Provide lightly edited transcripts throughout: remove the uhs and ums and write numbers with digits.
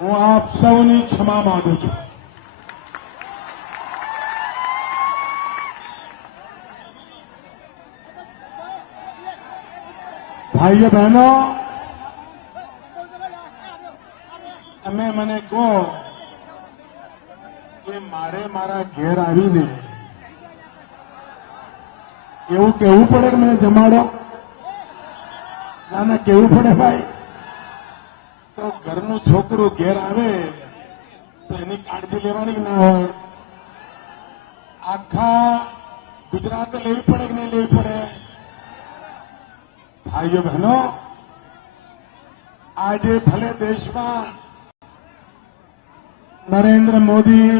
હું આપ સૌની ક્ષમા માંગુ છું. ભાઈઓ બહેનો, તમે મને કહો કે મારે મારા ઘેર આવીને એવું કહેવું પડે કે મને જમાડો? ના કહેવું પડે ભાઈ. તો ઘરનું છોકરું ઘેર આવે તો એની કાળજી લેવાની કે ના હોય? આખા ગુજરાતે લેવી પડે કે નહીં લેવી પડે? ભાઈઓ બહેનો, આજે ભલે દેશમાં નરેન્દ્ર મોદી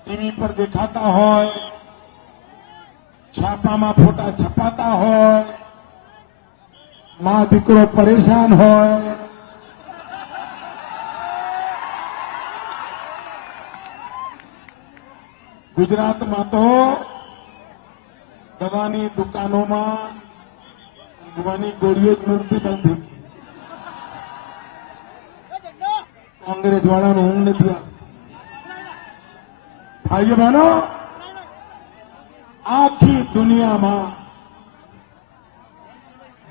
ટીવી પર દેખાતા હોય, છાપામાં ફોટા છપાતા હોય, મા દીકરો પરેશાન હોય, ગુજરાતમાં તો દવાની દુકાનોમાં ઊંઘવાની ગોળીઓ જ મળતી બંધ થઈ ગઈ. કોંગ્રેસ વાળાનો ઊંઘ નથી આવતી. ભાઈઓ બહેનો, આખી દુનિયામાં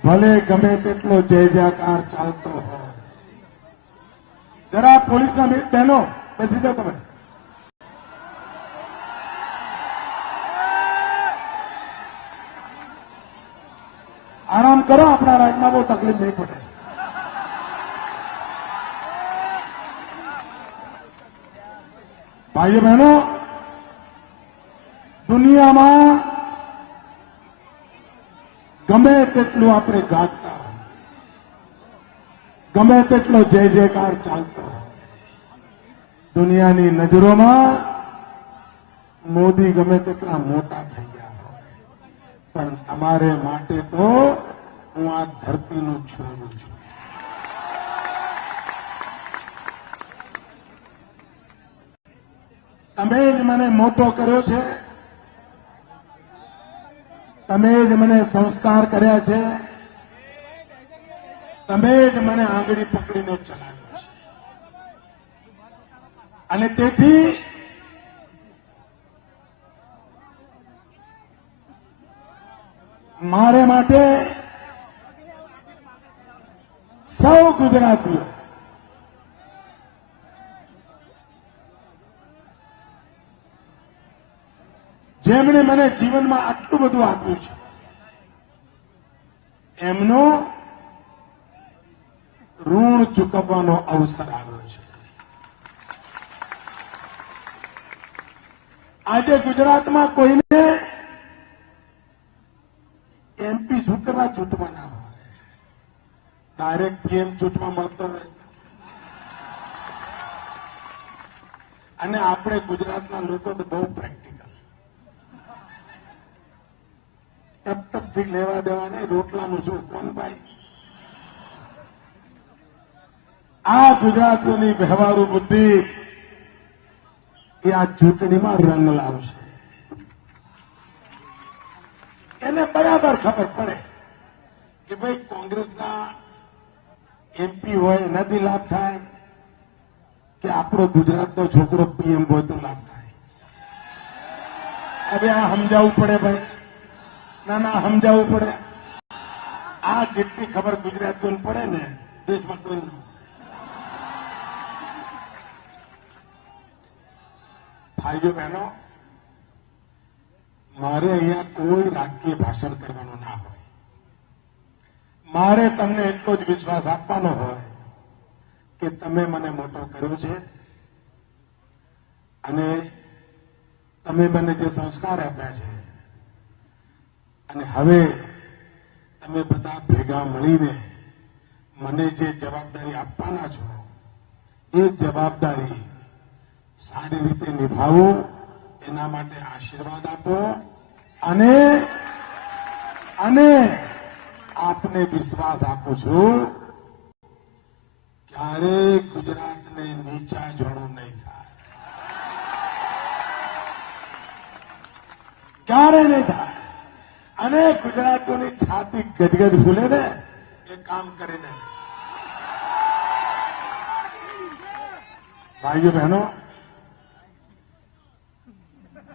ભલે ગમે તેટલો જય જયકાર ચાલતો હોય, જરા પોલીસના બહેનો બેસી જાઓ. તમે આરામ કરો, આપણા રાજ્યમાં બહુ તકલીફ નહીં પડે. ભાઈઓ બહેનો, દુનિયામાં ગમે તેટલું આપણે ગાતા હોય, ગમે તેટલો જય જયકાર ચાલતો હોય, દુનિયાની નજરોમાં મોદી ગમે તેટલા મોટા થઈ ગયા હોય, પણ તમારે માટે તો હું આ ધરતીનું છોડું છું. તમે જ મને મોટો કર્યો છે, તમે જ મને સંસ્કાર કર્યા છે, તમે જ મને આંગળી પકડીને ચલાવ્યો છે. અને તેથી મારે માટે સૌ ગુજરાતીઓ જેમણે મને જીવનમાં આટલું બધું આપ્યું છે, એમનો ઋણ ચૂકવવાનો અવસર આવ્યો છે. આજે ગુજરાતમાં કોઈને એમપી શું કરવા ચૂંટવાના હોય? ડાયરેક્ટ પીએમ ચૂંટવા મળતો હોય. અને આપણે ગુજરાતના લોકો તો બહુ પ્રેક્ટિકલ, ટપટપથી લેવા દેવા નહીં, રોટલાનું શું કોણ ભાઈ? આ ગુજરાતીઓની વ્યવહારુ બુદ્ધિ એ આ ચૂંટણીમાં રંગ લાવશે. એને બરાબર ખબર પડે કે ભાઈ કોંગ્રેસના એમપી હોય એનાથી લાભ થાય કે આપણો ગુજરાતનો છોકરો પીએમ હોય તો લાભ થાય. હવે આ સમજાવવું પડે ભાઈ. ના સમજાવવું પડે. આ જેટલી ખબર ગુજરાતીઓને પડે ને દેશમાં કોઈ ના. ભાઈઓ બહેનો, મારે અહીંયા કોઈ રાજકીય ભાષણ કરવાનું ના હોય. મારે તમને એટલો જ વિશ્વાસ આપવાનો હોય કે તમે મને મોટો કર્યો છે અને તમે મને જે સંસ્કાર આપ્યા છે અને હવે તમે બધા ભેગા મળીને મને જે જવાબદારી આપવાના છો એ જવાબદારી સારી રીતે નિભાવો, એના માટે આશીર્વાદ આપો. અને આપને વિશ્વાસ આપું છું, ક્યારેય ગુજરાતને નીચા જોડવું નહીં થાય, ક્યારેય નહીં થાય. અને ગુજરાતીઓની છાતી ગજગજ ફૂલે ને એ કામ કરીને ભાઈઓ બહેનો,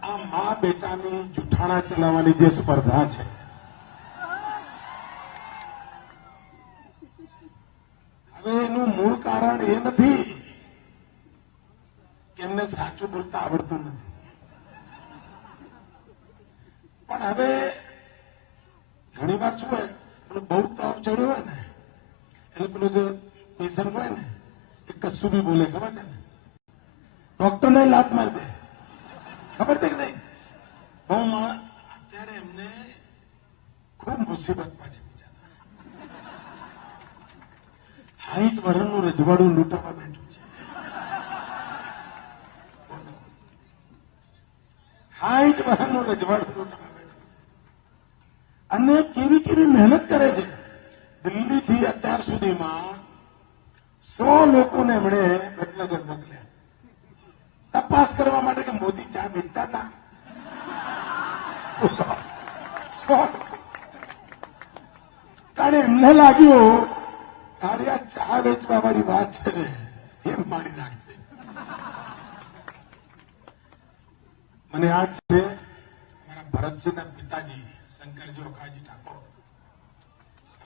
આ મા બેટાની જૂઠાણા ચલાવવાની જે સ્પર્ધા છે, હવે એનું મૂળ કારણ એ નથી કે એમને સાચું બોલતા આવડતું નથી, પણ હવે ઘણી વાર શું હોય, પેલું બહુ તાવ ચડ્યો હોય ને એટલે પેલું જે પેશન્ટ હોય ને એ કશું બી બોલે, ખબર છે ને, ડોક્ટરને લાત મારી દે, ખબર છે કે નહીં? બહુ અત્યારે એમને ખૂબ મુસીબત પાછી 60 વર્ષનું રજવાડું લૂંટવા બેઠું છે. 60 વર્ષનું રજવાડું લૂંટવા બેઠું અને કેવી કેવી મહેનત કરે છે. દિલ્હીથી અત્યાર સુધીમાં 100 લોકોને એમણે વડનગર મોકલ્યા તપાસ કરવા માટે કે મોદી ચા વેચતા હતા. 100 કારણ એમને લાગ્યું તારી આ ચા વેચવા વાળી વાત છે ને એમ મારી નાખશે. મને યાદ છે મારા ભરતસિંહના પિતાજી શંકરજી ઓખાજી ઠાકોર,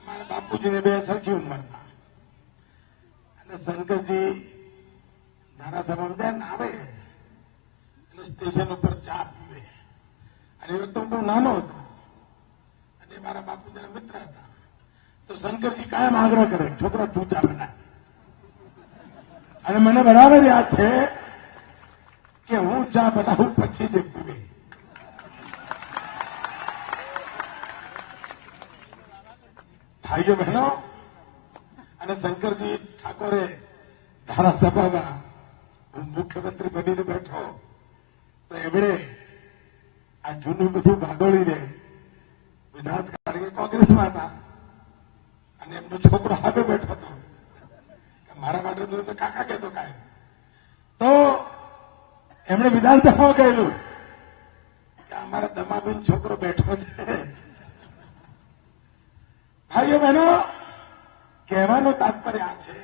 મારા બાપુજીને બે સરખી ઉંમરના, અને શંકરજી ધારાસભામાં જાય ને આવે એટલે સ્ટેશન ઉપર ચા પીવે, અને એ વખતે હું બહુ નાનો હતો અને મારા બાપુજીના મિત્ર હતા. તો શંકરજી કાયમ આગ્રહ કરે, છોકરા તું ચા બના. અને મને બરાબર યાદ છે કે હું ચા બનાવું પછી જ પીવે. ભાઈઓ બહેનો, અને શંકરજી ઠાકોરે ધારાસભામાં હું મુખ્યમંત્રી બનીને બેઠો તો એમણે આ જૂનું બધું ભાગોળીને વિધાન કારણ કોંગ્રેસમાં હતા અને એમનો છોકરો હાથે બેઠો હતો, મારા માટે તો કાકા કહેતો કાંઈ, તો એમણે વિધાનસભામાં કહેલું કે અમારા દમાબેન છોકરો બેઠો છે. ભાઈઓ બહેનો, કહેવાનું તાત્પર્ય આ છે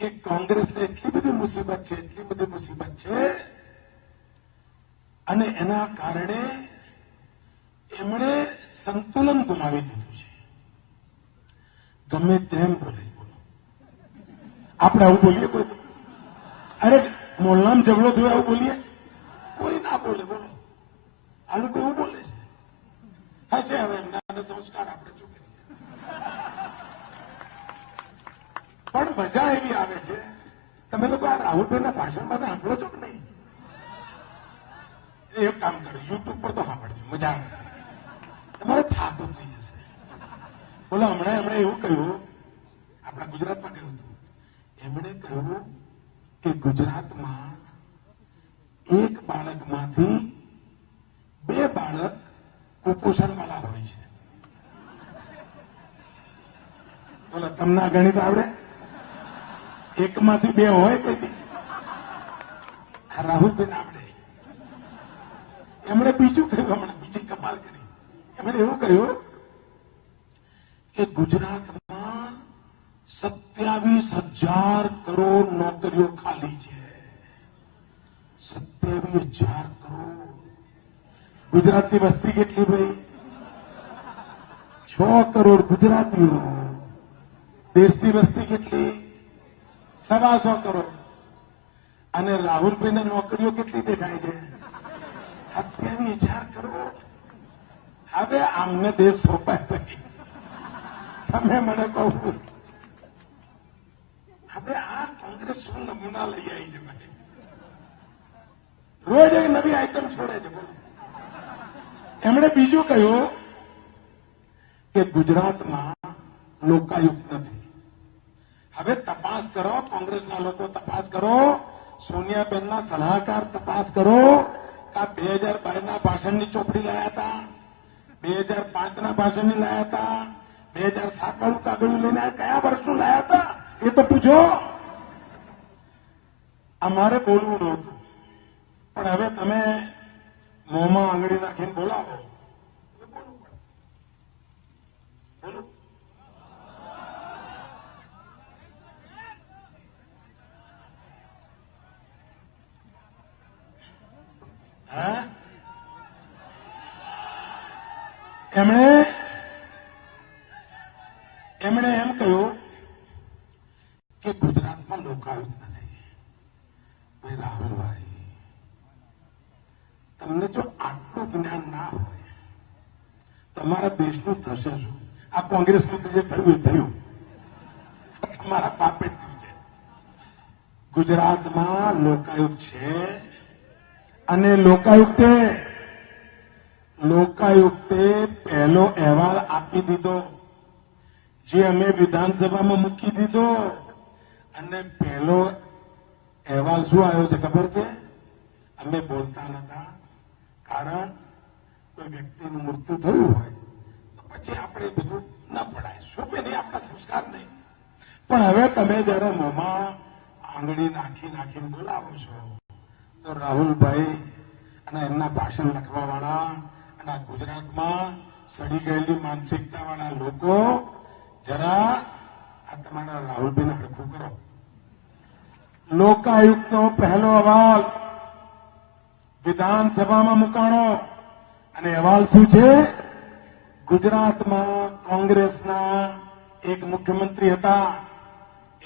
કે કોંગ્રેસને એટલી બધી મુસીબત છે, એટલી બધી મુસીબત છે, અને એના કારણે એમણે સંતુલન ગુમાવી દીધું છે. ગમે તેમ બોલે, બોલો આપણે આવું બોલીએ કોઈ? અરે મોહલ્લામાં ઝઘડો થયો આવું બોલીએ? કોઈ ના બોલે. બોલો આ લોકો એવું બોલે છે. હશે હવે એમના સંસ્કાર, આપણે શું કરીએ? પણ મજા એવી આવે છે, તમે લોકો આ રાહુલભાઈના ભાષણમાં સાંભળો છો કે નહીં? એક કામ કરો, યુટ્યુબ પર તો સાંભળજો, મજા આવશે, તમારે થાક ઉતરી જશે. બોલો હમણાં એવું કહ્યું, આપણા ગુજરાતમાં કહ્યું હતું, એમણે કહ્યું કે ગુજરાતમાં એક બાળકમાંથી 2 બાળક કુપોષણવાળા હોય છે. બોલો તમને આ ગણિત આવડે? એકમાંથી 2 હોય કોઈ? રાહુલભાઈને આવડે. એમણે બીજું કહ્યું, હમણાં બીજી કમાલ કરી, એમણે એવું કહ્યું કે ગુજરાતમાં 27,000 કરોડ નોકરીઓ ખાલી છે. 27,000 કરોડ. ગુજરાતની વસ્તી કેટલી ભાઈ? 6 કરોડ ગુજરાતીઓ. દેશની વસ્તી કેટલી? 125 કરોડ. અને રાહુલભાઈને નોકરીઓ કેટલી દેખાય છે? 27,000 કરોડ. હવે આમને દેશ સોંપાય ભાઈ, તમે મને કહો, હવે આ કોંગ્રેસ શું નમૂના લઈ આવી છે ભાઈ? રોજ એક નવી આઈટમ છોડે છે. બોલો એમણે બીજું કહ્યું કે ગુજરાતમાં લોકાયુક્ત નથી. હવે તપાસ કરો, કોંગ્રેસના લોકો તપાસ કરો, સોનિયાબેનના સલાહકાર તપાસ કરો કે 2022ના ભાષણની ચોપડી લાયા હતા, 2005ના ભાષણની લાયા હતા, 2007 વાળું કાગળિયું લઈને કયા વર્ષનું લાયા હતા એ તો પૂછો. અમારે બોલવું નહોતું, પણ હવે તમે મોંમાં આંગળી નાખીને બોલાવો. બોલો એમણે એમ કહ્યું કે ગુજરાતમાં લોકાયુક્ત નથી. ભાઈ રાહુલભાઈ, તમને જો આટલું જ્ઞાન ના હોય તમારા દેશનું થશે શું? આ કોંગ્રેસનું જે થયું એ થયું, તમારા પાપે જ થયું છે. ગુજરાતમાં લોકાયુક્ત છે અને લોકાયુક્તે પહેલો અહેવાલ આપી દીધો, જે અમે વિધાનસભામાં મૂકી દીધો. અને પહેલો અહેવાલ શું આવ્યો છે ખબર છે? અમે બોલતા નતા, કારણ કોઈ વ્યક્તિનું મૃત્યુ થયું હોય તો પછી આપણે બધું ન પડાય, શું કે નહીં, આપણા સંસ્કાર નહીં. પણ હવે તમે જયારે મોંમાં આંગળી નાખીને બોલાવો છો તો રાહુલભાઈ અને એમના ભાષણ લખવાવાળા અને ગુજરાતમાં સડી ગયેલી માનસિકતાવાળા લોકો જરા આ તમારા રાહુલભાઈને હરખું કરો. લોકાયુક્તનો પહેલો અહેવાલ વિધાનસભામાં મુકાણો અને અહેવાલ શું છે? ગુજરાતમાં કોંગ્રેસના એક મુખ્યમંત્રી હતા,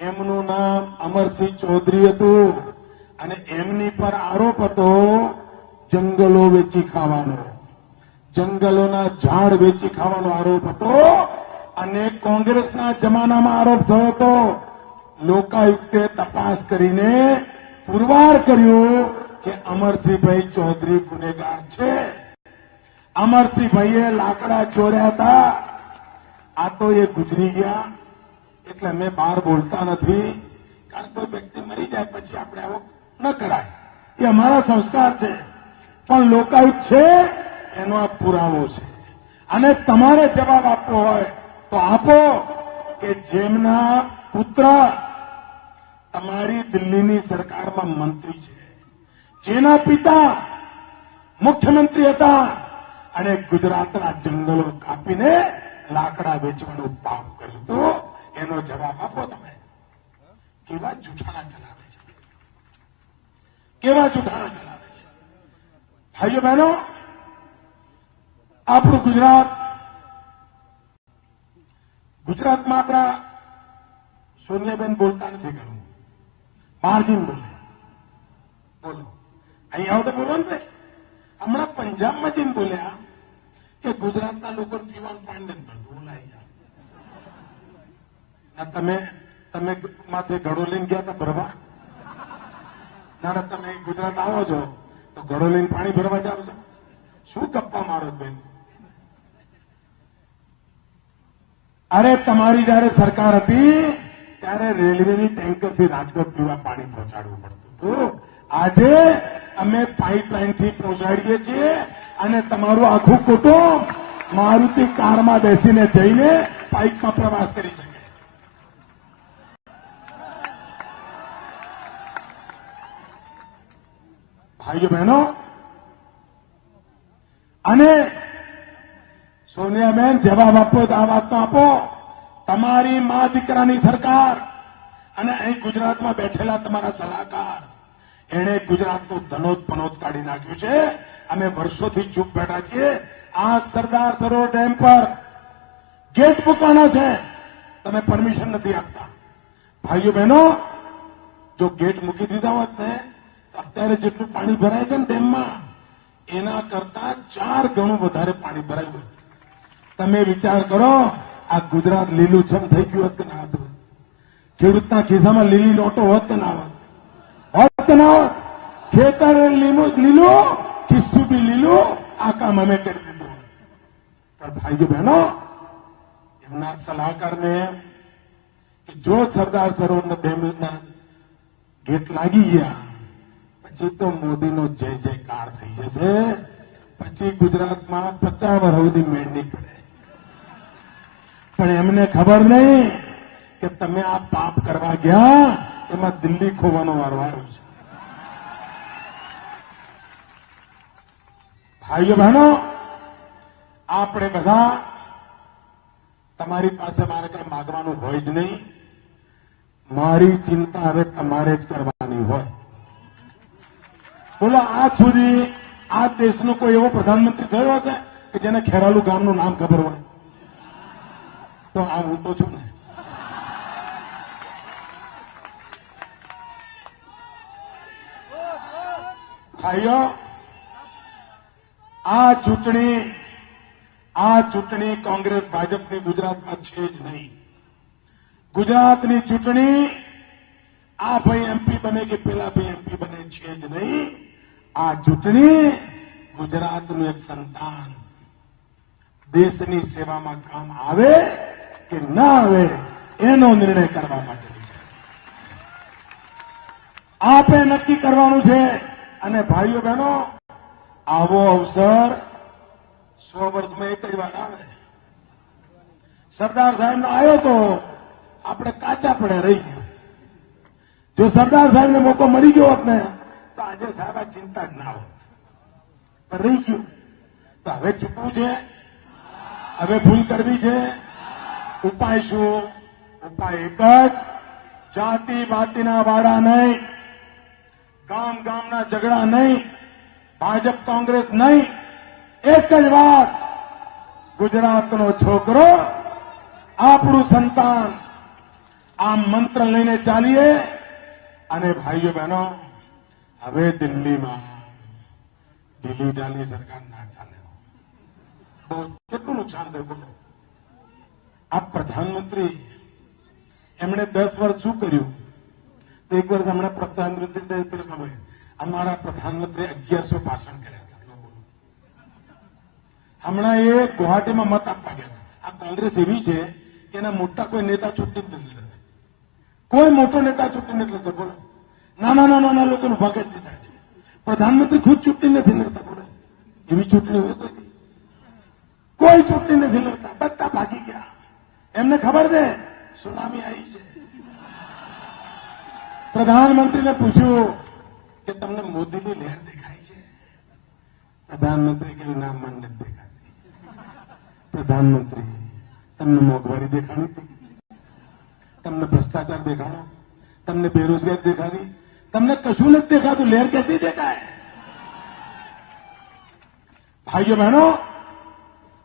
એમનું નામ અમરસિંહ ચૌધરી હતું અને એમની પર આરોપ હતો જંગલો વેચી ખાવાનો, જંગલોના ઝાડ વેચી ખાવાનો આરોપ હતો. અને કોંગ્રેસના જમાનામાં આરોપ થયો હતો. લોકાયુક્તે તપાસ કરીને પુરવાર કર્યું કે અમરસિંહભાઈ ચૌધરી ગુનેગાર છે. અમરસિંહભાઈએ લાકડા ચોર્યા હતા. આ તો એ ગુજરી ગયા, એટલે અમે બહાર બોલતા નથી, કારણ કે વ્યક્તિ મરી જાય પછી આપણે આવો ન કરાય, એ અમારા સંસ્કાર છે. પણ લોકાયુક્ત છે એનો આ પુરાવો છે. અને તમારે જવાબ આપવો હોય તો આપો કે જેમના પુત્ર તમારી દિલ્હીની સરકારમાં મંત્રી છે, જેના પિતા મુખ્યમંત્રી હતા અને ગુજરાતના જંગલો કાપીને લાકડા વેચવાનું પાપ કર્યું હતું, એનો જવાબ આપો. તમે કેવા જૂઠાણા ચલાવે છે, કેવા જૂઠાણા ચલાવે છે. ભાઈઓ બહેનો, આપણું ગુજરાતમાં આપણા સોનિયાબેન બોલતા નથી, ઘણું માર્જિન બોલે. બોલો, અહીં આવો તો બોલો ને. હમણાં પંજાબમાં જઈને બોલ્યા કે ગુજરાતના લોકો પીવાનું પાણી નથી મળતું. તમે માથે ઘડો લઈને ગયા હતા ભરવા? ના, તમે ગુજરાત આવો છો તો ઘડો લઈને પાણી ભરવા જાવ છો? શું ગપ્પા મારો બેન? અરે તમારી જયારે સરકાર હતી ત્યારે રેલવેની ટેન્કરથી રાજકોટ પીવા પાણી પહોંચાડવું પડતું હતું. આજે અમે પાઇપલાઇનથી પહોંચાડીએ છીએ અને તમારું આખું કુટુંબ મારુતિ કારમાં બેસીને જઈને પાઇપમાં પ્રવાસ કરી શકે. ભાઈઓ બહેનો, અને સોનિયાબેન જવાબ આપો તો આ વાતનો આપો. તમારી મા દીકરાની સરકાર અને અહીં ગુજરાતમાં બેઠેલા તમારા સલાહકાર, એણે ગુજરાતનું ધનોત કાઢી નાખ્યું છે. અમે વર્ષોથી ચૂપ બેઠા છીએ. આ સરદાર સરોવર ડેમ પર ગેટ મૂકવાના છે, તમે પરમિશન નથી આપતા. ભાઈઓ બહેનો, જો ગેટ મૂકી દીધા હોત ને તો અત્યારે જેટલું પાણી ભરાય છે ને ડેમમાં, એના કરતા 4 ગણું વધારે પાણી ભરાયું હતું. તમે વિચાર કરો, આ ગુજરાત લીલુંછમ થઈ ગયું હોત કે ના હતું? ખેડૂતના ખિસ્સામાં લીલી નોટો હોત કે ના હોત કે ના હોત? ખેતર લીલું, ખિસ્સું બી લીલું, આ કામ અમે કરી દીધું. પણ ભાઈઓ બહેનો, એમના સલાહકારને કે જો સરદાર સરોવરના ડેમના ગેટ લાગી ગયા પછી તો મોદીનો જય જયકાર થઈ જશે. પછી ગુજરાતમાં 50 વર્ષ સુધી મેળ નહીં પડે. પણ એમને ખબર નહીં કે તમે આ પાપ કરવા ગયા એમાં દિલ્હી ખોવાનો વારો આવ્યો છે. ભાઈઓ બહેનો, આપણે બધા, તમારી પાસે મારે કઈ માગવાનું હોય જ નહીં. મારી ચિંતા હવે તમારે જ કરવાની હોય. બોલો, આજ સુધી આ દેશનો કોઈ એવો પ્રધાનમંત્રી થયો છે કે જેને ખેરાલુ ગામનું નામ ખબર હોય? તો આ હું તો છું ને. ભાઈઓ, આ ચૂંટણી કોંગ્રેસ ભાજપની ગુજરાતમાં છે જ નહીં. ગુજરાતની ચૂંટણી આ ભાઈ એમપી બને કે પેલા ભાઈ એમપી બને છે જ નહીં. આ ચૂંટણી ગુજરાતનું એક સંતાન દેશની સેવામાં કામ આવે કે ના આવે એનો નિર્ણય કરવા માટેની છે. આપે નક્કી કરવાનું છે. અને ભાઈઓ બહેનો, આવો અવસર 100 વર્ષમાં એક જ વાર આવે. સરદાર સાહેબનો આવ્યો તો આપણે કાચા પડ્યા રહી ગયું. જો સરદાર સાહેબને મોકો મળી ગયો હોત ને તો આજે સાહેબ આ ચિંતા જ ના હોત. પણ રહી ગયું. તો હવે ચૂકવું છે, હવે ભૂલ કરવી છે. ઉપાય શું? ઉપાય એક જ, જાતિ બાતિના વાડા નહીં, ગામ ગામના ઝઘડા નહીં, ભાજપ કોંગ્રેસ નહીં. એક જ વાત, ગુજરાતનો છોકરો, આપણું સંતાન. આ મંત્ર લઈને ચાલીએ. અને ભાઈઓ બહેનો, હવે દિલ્હીમાં ઢીલી ઢાલી સરકાર ના ચાલે. બહુ કેટલું નુકસાન થયું બોલો. આ પ્રધાનમંત્રી એમણે 10 વર્ષ શું કર્યું? તો એક વર્ષ હમણાં પ્રધાનમંત્રી અમારા પ્રધાનમંત્રી 1100 ભાષણ કર્યા હતા. હમણાં એ ગુવાહાટીમાં મત આપવા ગયા. આ કોંગ્રેસ એવી છે કે એના મોટા કોઈ નેતા ચૂંટણી નથી લડતા. કોઈ મોટો નેતા ચૂંટણી નથી લડતો બોલો. નાના લોકોને ભાગી દીધા છે. પ્રધાનમંત્રી ખુદ ચૂંટણી નથી લડતા બોલો. એવી ચૂંટણી હોય કોઈ ચૂંટણી નથી લડતા. બધા ભાગી ગયા. એમને ખબર છે સુનામી આવી છે. પ્રધાનમંત્રીને પૂછ્યું કે તમને મોદીની લહેર દેખાય છે? પ્રધાનમંત્રી કહ્યું ના, મને નથી દેખાતી. પ્રધાનમંત્રી, તમને મોંઘવારી દેખાણી હતી? તમને ભ્રષ્ટાચાર દેખાણો? તમને બેરોજગારી દેખાડી? તમને કશું નથી દેખાતું. લહેર ક્યાંથી દેખાય? ભાઈઓ બહેનો,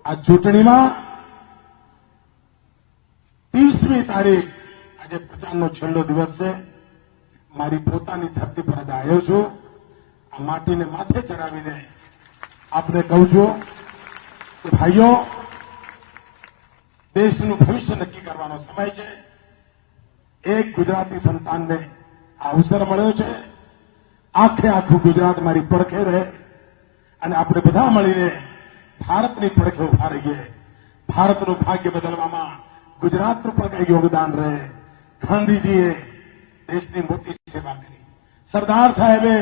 આ ચૂંટણીમાં 30મી તારીખ આજે પ્રચારનો છેલ્લો દિવસ છે. મારી પોતાની ધરતી પર જ આવ્યો છું. આ માટીને માથે ચડાવીને આપને કહું છું કે ભાઈઓ, દેશનું ભવિષ્ય નક્કી કરવાનો સમય છે. એક ગુજરાતી સંતાનને આ અવસર મળ્યો છે. આખે આખું ગુજરાત મારી પડખે રહે અને આપણે બધા મળીને ભારતની પડખે ઉભા રહીએ. ભારતનું ભાગ્ય બદલવામાં ગુજરાતનું પણ કંઈ યોગદાન રહે. ગાંધીજીએ દેશની મોટી સેવા કરી. સરદાર સાહેબે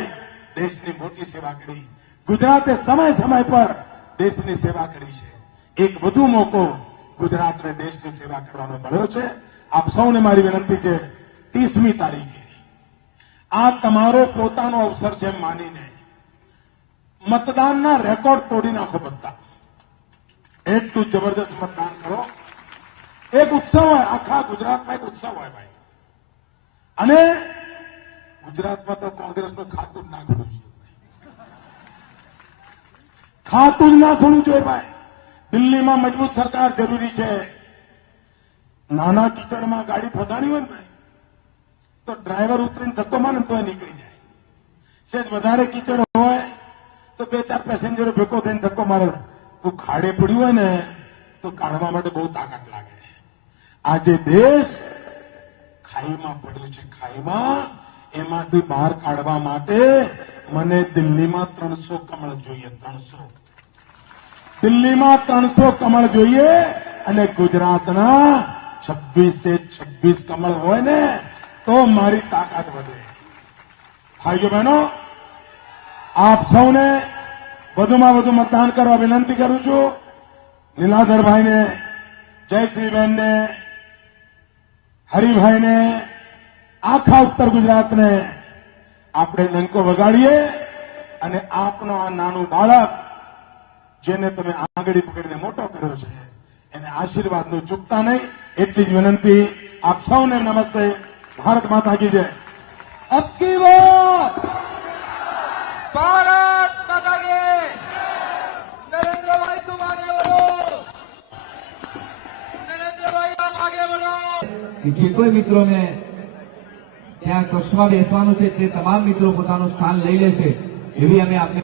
દેશની મોટી સેવા કરી. ગુજરાતે સમય સમય પર દેશની સેવા કરી છે. એક વધુ મોકો ગુજરાતને દેશની સેવા કરવાનો મળ્યો છે. આપ સૌને મારી વિનંતી છે, 30મી તારીખે આ તમારો પોતાનો અવસર છે માનીને મતદાનના રેકોર્ડ તોડી નાખો. બધા એટલું જબરદસ્ત મતદાન કરો. એક ઉત્સવ હોય, આખા ગુજરાતમાં એક ઉત્સવ હોય ભાઈ. અને ગુજરાતમાં તો કોંગ્રેસનું ખાતું જ ના ખોલવું જોઈએ. ખાતું જ ના ખોલવું જોઈએ ભાઈ. દિલ્હીમાં મજબૂત સરકાર જરૂરી છે. નાના કીચડમાં ગાડી ફસાણી હોય ને ભાઈ, તો ડ્રાઈવર ઉતરીને ધક્કો મારે તો નીકળી જાય. સેજ વધારે કીચડ હોય તો 2-4 પેસેન્જરો ભેગો થઈને ધક્કો મારે. તો ખાડે પડ્યું હોય ને તો કાઢવા માટે બહુ તાકાત લાગે. આજે દેશ ખાઈમાં પડ્યો છે. ખાઈમાં એમાંથી બહાર કાઢવા માટે મને દિલ્હીમાં 300 કમળ જોઈએ. 300 દિલ્હીમાં 300 કમળ જોઈએ. અને ગુજરાતના 26 કમળ હોય ને તો મારી તાકાત વધે. ભાઈઓ બહેનો, આપ સૌને વધુમાં વધુ મતદાન કરવા વિનંતી કરું છું. લીલાધરભાઈને, જયશ્રીબેનને, હરિભાઈને, આખા ઉત્તર ગુજરાતને આપણે ડંકો વગાડીએ અને આપનો આ નાનું બાળક જેને તમે આંગળી પકડીને મોટો કર્યો છે એને આશીર્વાદનું ચૂકતા નહીં. એટલી જ વિનંતી. આપ સૌને નમસ્તે. ભારત માતા કી જય. अब की बार भारत माता की नरेंद्र भाई तुम्हारे કે જે કોઈ મિત્રોને ત્યાં કક્ષમાં બેસવાનું છે તે તમામ મિત્રો પોતાનું સ્થાન લઈ લેશે એવી અમે આપને